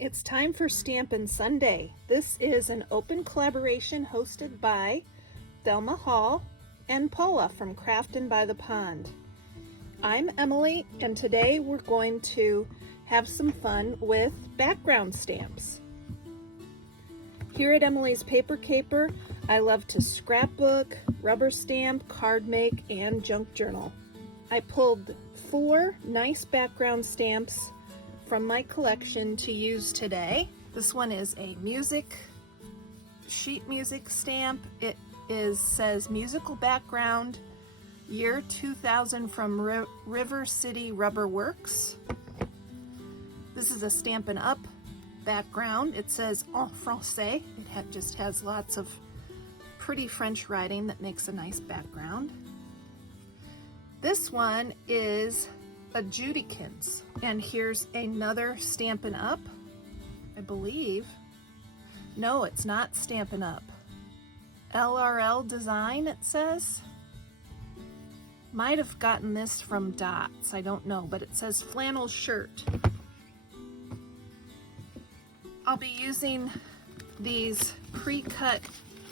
It's time for Stampin' Sunday. This is an open collaboration hosted by Thelma Hall and Paula from Craftin' by the Pond. I'm Emily, and today we're going to have some fun with background stamps. Here at Emilee's Paper Caper, I love to scrapbook, rubber stamp, card make, and junk journal. I pulled 4 nice background stamps from my collection to use today. This one is a sheet music stamp. It says musical background, year 2000 from River City Rubber Works. This is a Stampin' Up background. It says en français. It just has lots of pretty French writing that makes a nice background. This one is a Judykins, and here's another Stampin' Up, I believe. No, it's not Stampin' Up. LRL Design, it says. Might have gotten this from Dots, I don't know, but it says flannel shirt. I'll be using these pre-cut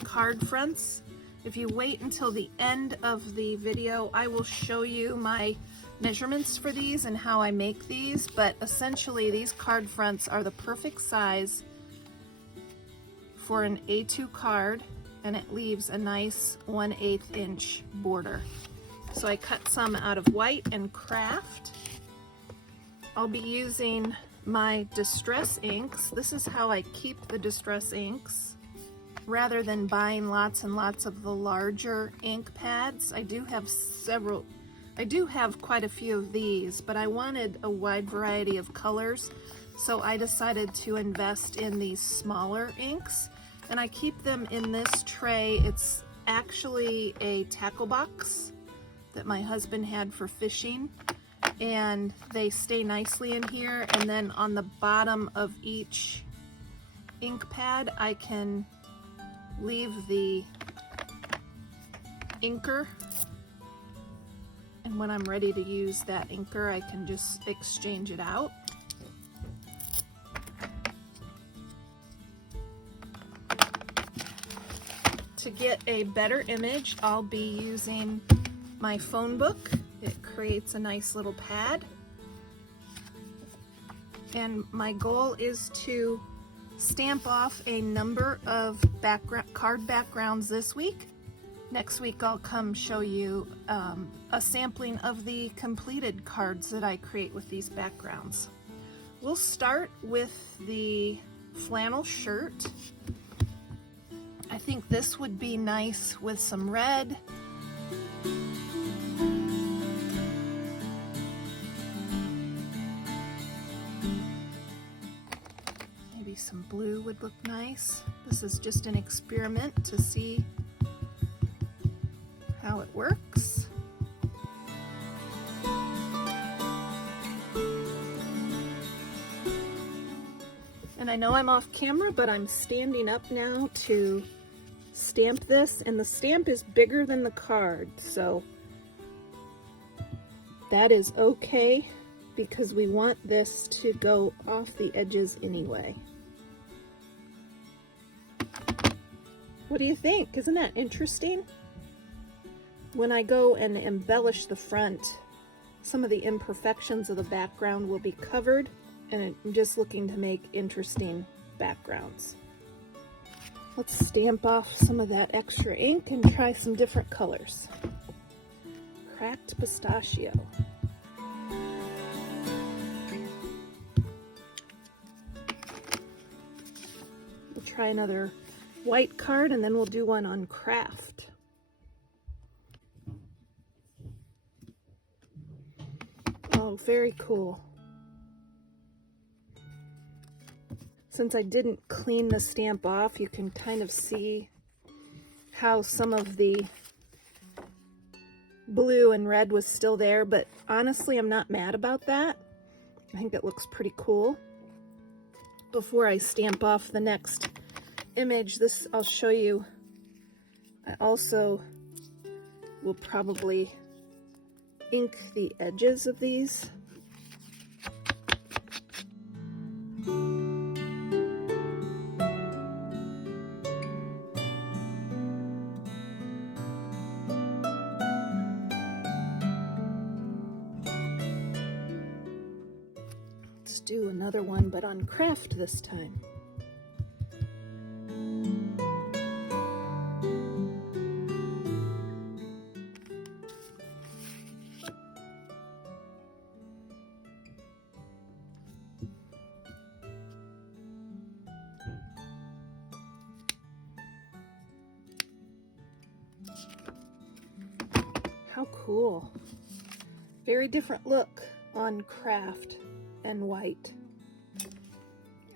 card fronts. If you wait until the end of the video, I will show you my measurements for these and how I make these, but essentially these card fronts are the perfect size for an A2 card, and it leaves a nice 1/8 inch border. So I cut some out of white and craft. I'll be using my distress inks. This is how I keep the distress inks. Rather than buying lots and lots of the larger ink pads, I do have quite a few of these, but I wanted a wide variety of colors, so I decided to invest in these smaller inks, and I keep them in this tray. It's actually a tackle box that my husband had for fishing, and they stay nicely in here, and then on the bottom of each ink pad I can leave the inker, and when I'm ready to use that inker I can just exchange it out. To get a better image, I'll be using my phone book. It creates a nice little pad, and my goal is to stamp off a number of card backgrounds this week. Next week I'll come show you a sampling of the completed cards that I create with these backgrounds. We'll start with the flannel shirt. I think this would be nice with some red. Some blue would look nice. This is just an experiment to see how it works. And I know I'm off camera, but I'm standing up now to stamp this, and the stamp is bigger than the card, so that is okay because we want this to go off the edges anyway. What do you think? Isn't that interesting? When I go and embellish the front, some of the imperfections of the background will be covered, and I'm just looking to make interesting backgrounds. Let's stamp off some of that extra ink and try some different colors. Cracked pistachio. We'll try another white card, and then we'll do one on craft. Oh, very cool. Since I didn't clean the stamp off, you can kind of see how some of the blue and red was still there, but honestly I'm not mad about that. I think it looks pretty cool. Before I stamp off the next image, I'll show you. I also will probably ink the edges of these. do another one, but on craft this time. How cool. Very different look on craft and white.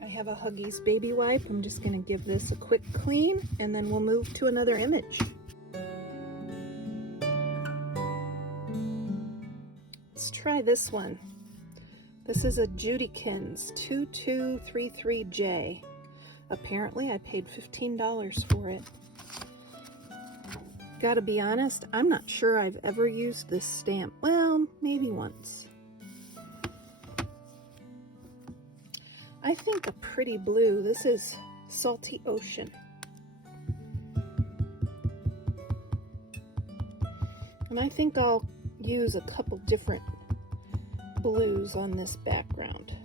I have a Huggies baby wipe. I'm just going to give this a quick clean and then we'll move to another image. Let's try this one. This is a Judykins 2233J. Apparently I paid $15 for it. Gotta be honest, I'm not sure I've ever used this stamp. Well, maybe once. I think a pretty blue. This is Salty Ocean. And I think I'll use a couple different blues on this background.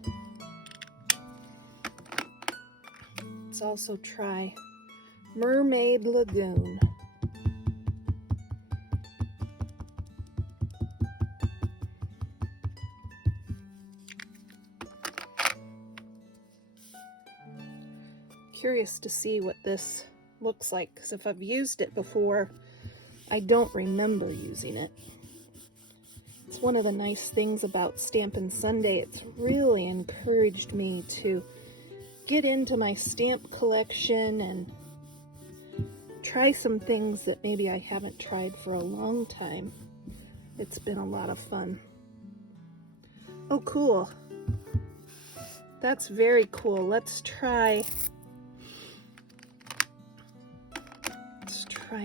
Let's also try Mermaid Lagoon. Curious to see what this looks like, because if I've used it before, I don't remember using it. It's one of the nice things about Stampin' Sunday. It's really encouraged me to get into my stamp collection and try some things that maybe I haven't tried for a long time. It's been a lot of fun. Oh, cool. That's very cool. Let's try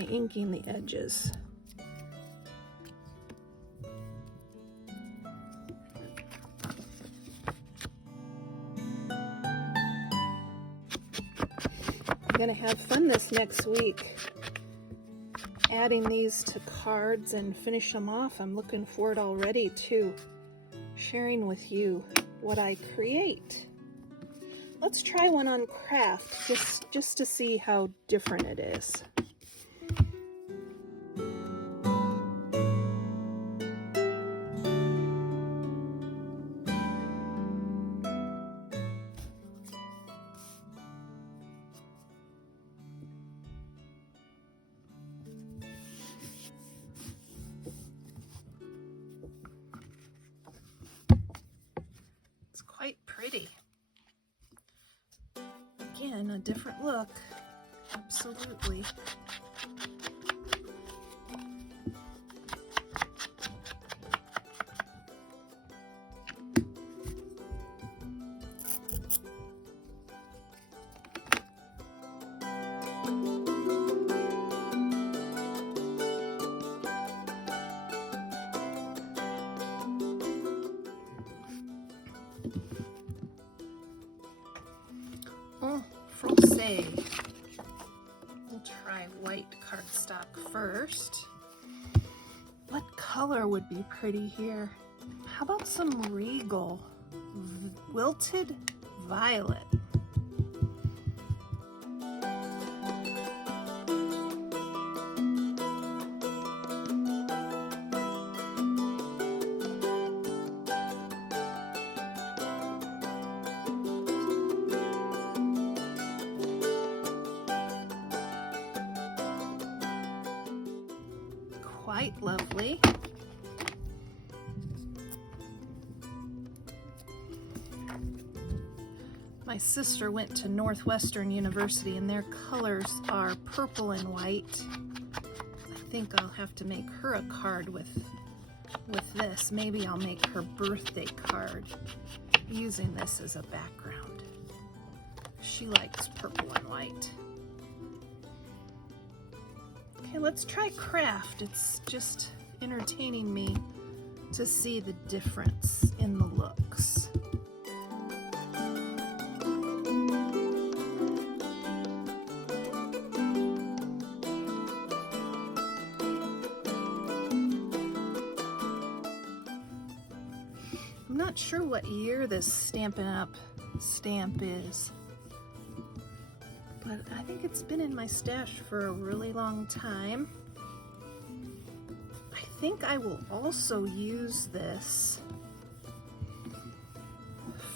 inking the edges. I'm gonna have fun this next week adding these to cards and finish them off. I'm looking forward already to sharing with you what I create. Let's try one on craft just to see how different it is. Quite pretty. Again, a different look. Absolutely. Oh, Francais. We'll try white cardstock first. What color would be pretty here? How about some Regal Wilted Violet? Quite lovely. My sister went to Northwestern University and their colors are purple and white. I think I'll have to make her a card with this. Maybe I'll make her birthday card using this as a background. She likes purple and white. Okay, let's try craft. It's just entertaining me to see the difference in the looks. I'm not sure what year this Stampin' Up! Stamp is, but I think it's been in my stash for a really long time. I think I will also use this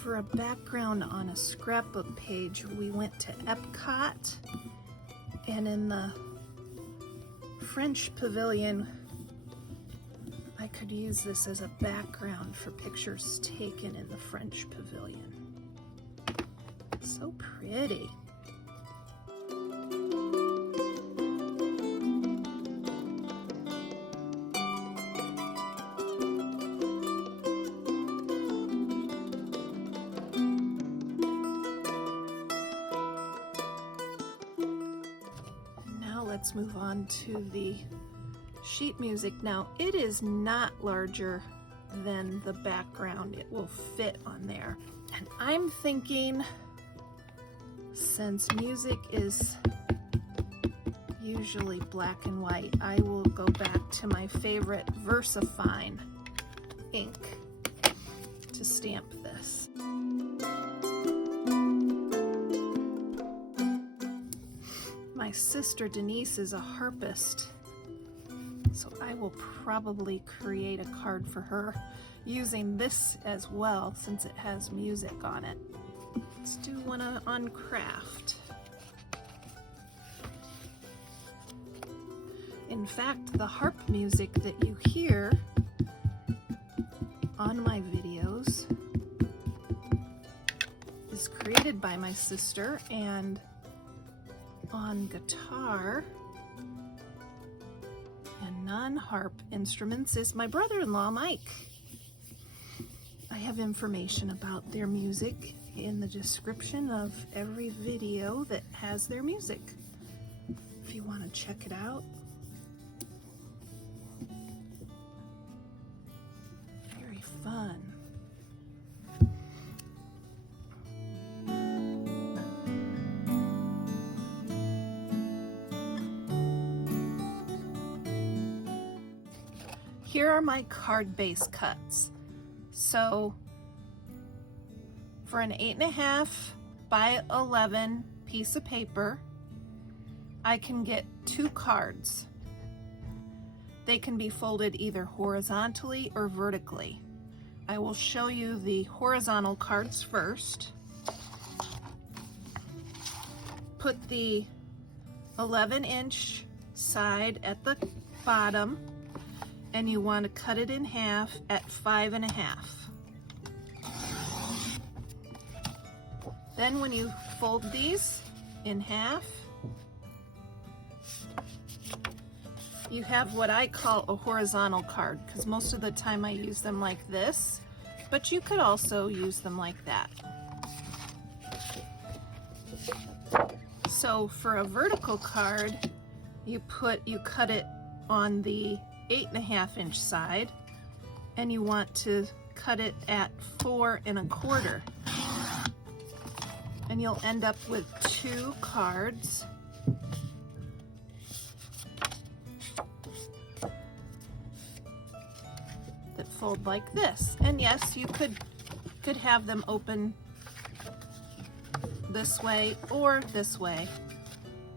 for a background on a scrapbook page. We went to Epcot, and in the French pavilion, I could use this as a background for pictures taken in the French pavilion. So pretty. Now let's move on to the sheet music. Now it is not larger than the background. It will fit on there. And I'm thinking, since music is usually black and white, I will go back to my favorite VersaFine ink to stamp this. My sister Denise is a harpist, so I will probably create a card for her using this as well, since it has music on it. Let's do one on craft. In fact, the harp music that you hear on my videos is created by my sister, and on guitar and non-harp instruments is my brother-in-law, Mike. I have information about their music in the description of every video that has their music, if you want to check it out. Very fun. Here are my card base cuts. So for an 8.5 by 11 piece of paper, I can get 2 cards. They can be folded either horizontally or vertically. I will show you the horizontal cards first. Put the 11-inch side at the bottom, and you want to cut it in half at 5.5. Then when you fold these in half, you have what I call a horizontal card, because most of the time I use them like this, but you could also use them like that. So for a vertical card, you cut it on the 8.5-inch side, and you want to cut it at 4 1/4, and you'll end up with 2 cards. That fold like this. And yes, you could have them open this way or this way,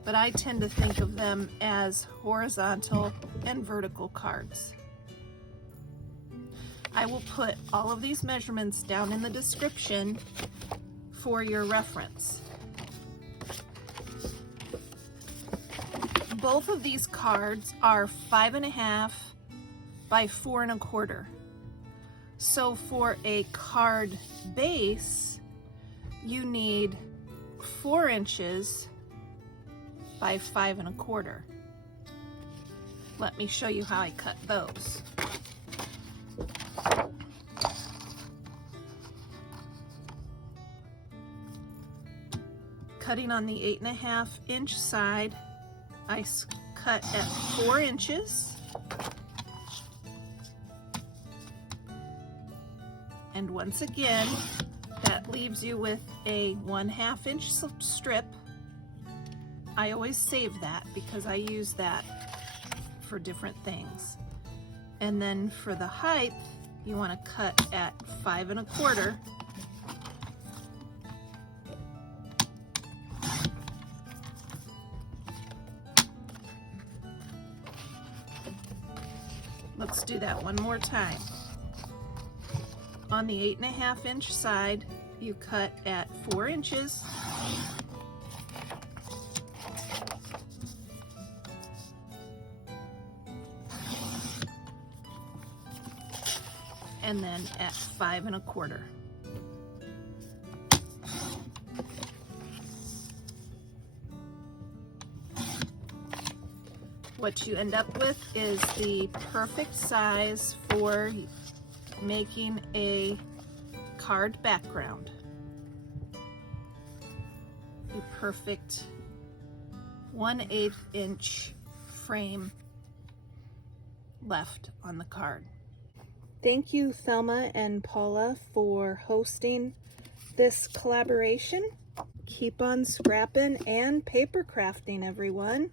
but I tend to think of them as horizontal and vertical cards. I will put all of these measurements down in the description for your reference. Both of these cards are 5.5 by 4 1/4. So for a card base, you need 4 inches by 5 1/4. Let me show you how I cut those. Cutting on the 8.5-inch side, I cut at 4 inches. And once again, that leaves you with a 1/2 inch strip. I always save that because I use that for different things. And then for the height, you want to cut at 5 1/4. Let's do that one more time. On the 8 1/2 inch side, you cut at 4 inches. And then at 5 1/4. What you end up with is the perfect size for making a card background. A perfect 1/8 inch frame left on the card. Thank you, Thelma and Paula, for hosting this collaboration. Keep on scrapping and paper crafting, everyone.